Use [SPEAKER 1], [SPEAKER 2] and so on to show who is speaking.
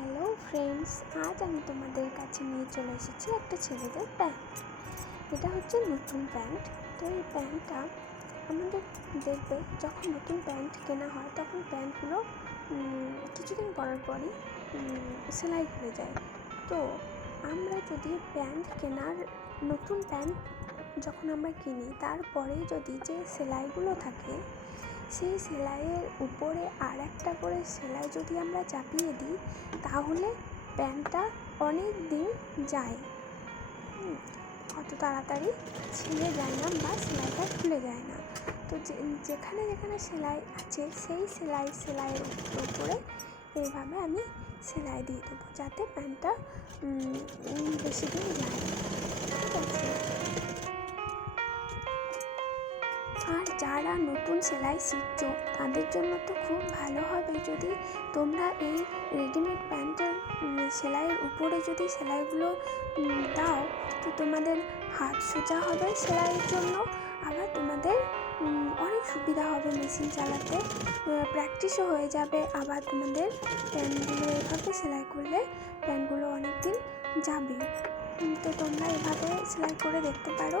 [SPEAKER 1] Hello friends, আজ আমি তোমাদের কাছে নিয়ে চলে এসেছি একটা ছেলেদের প্যান্ট। এটা হচ্ছে নতুন প্যান্ট। তো এই প্যান্টটা আমাদের দেখবে, যখন নতুন প্যান্ট কেনা হয়, তখন প্যান্টগুলো কিছুদিন পরার পরই সেলাই খুলে যায়। তো আমরা যদি প্যান্ট কেনার নতুন প্যান্ট যখন আমরা কিনি, তারপরে যদি যে সেলাইগুলো থাকে সেই সেলাইয়ের উপরে আর একটা করে সেলাই যদি আমরা চাপিয়ে দিই, তাহলে প্যান্টটা অনেক দিন যায়। অত তাড়াতাড়ি ছিঁড়ে যায় না বা সেলাইটা খুলে যায় না। তো যেখানে যেখানে সেলাই আছে, সেই সেলাই, সেলাইয়ের উপরে এইভাবে আমি সেলাই দিয়ে দেবো যাতে প্যান্টটা বেশি দিন যায় আর যারা নতুন সেলাই শিখছো, তাদের জন্য তো খুব ভালো হবে যদি তোমরা এই রেডিমেড প্যান্টের সেলাইয়ের উপরে যদি সেলাইগুলো দাও, তো তোমাদের হাত সোজা হবে সেলাইয়ের জন্য। আবার তোমাদের অনেক সুবিধা হবে মেশিন চালাতে প্র্যাকটিসও হয়ে যাবে। আবার তোমাদের প্যান্টগুলো এভাবে সেলাই করলে প্যান্টগুলো অনেক দিন যাবে। তো তোমরা এভাবে সেলাই করে দেখতে পারো।